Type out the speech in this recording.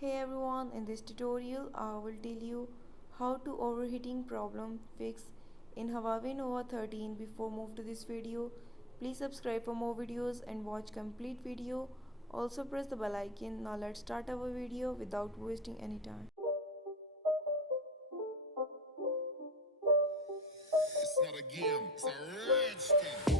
Hey everyone, in this tutorial I will tell you how to overheating problem fix in Huawei Nova 13. Before move to this video, please subscribe for more videos and watch complete video. Also press the bell icon. Now let's start our video without wasting any time. It's not a game, it's a rich thing.